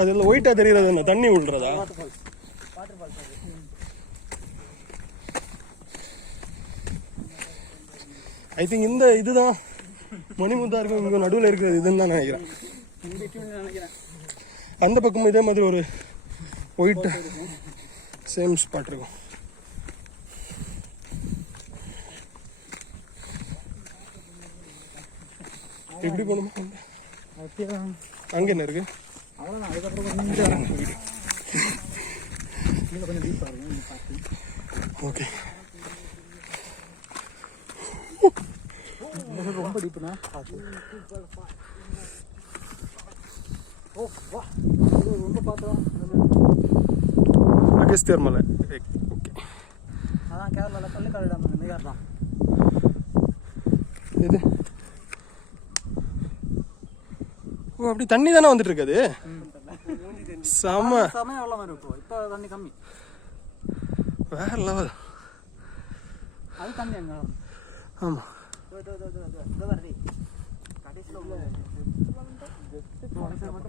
அதில் ஒயிட்டாக தெரிகிறது என்ன தண்ணி விழுறதா? ஐ திங்க் இந்த இதுதான் மணிமுத்தா இருக்கும், இங்கே நடுவில் இருக்கிறது இதுன்னு தான் நினைக்கிறேன். அந்த பக்கமும் இதே மாதிரி ஒரு ஒயிட் சேம் ஸ்பாட் இருக்கும். எப்படி போகணுமா? அங்கே என்ன இருக்கு? ஓகே, ரொம்ப டீப்னா அகஸ்தியர் மலை. ஓகே, அதான் கேரளாவில் பள்ளிக்காடு டாம் நிகர் தான் இது. ஓ, அப்படி தண்ணி தானே வந்துட்டு இருக்காது. செம சமயம் எவ்வளோ மாதிரி இருக்கும். இப்போ தண்ணி கம்மி, வேற லெவல். அது தண்ணி அங்கே. ஆமாம், கடைசியில்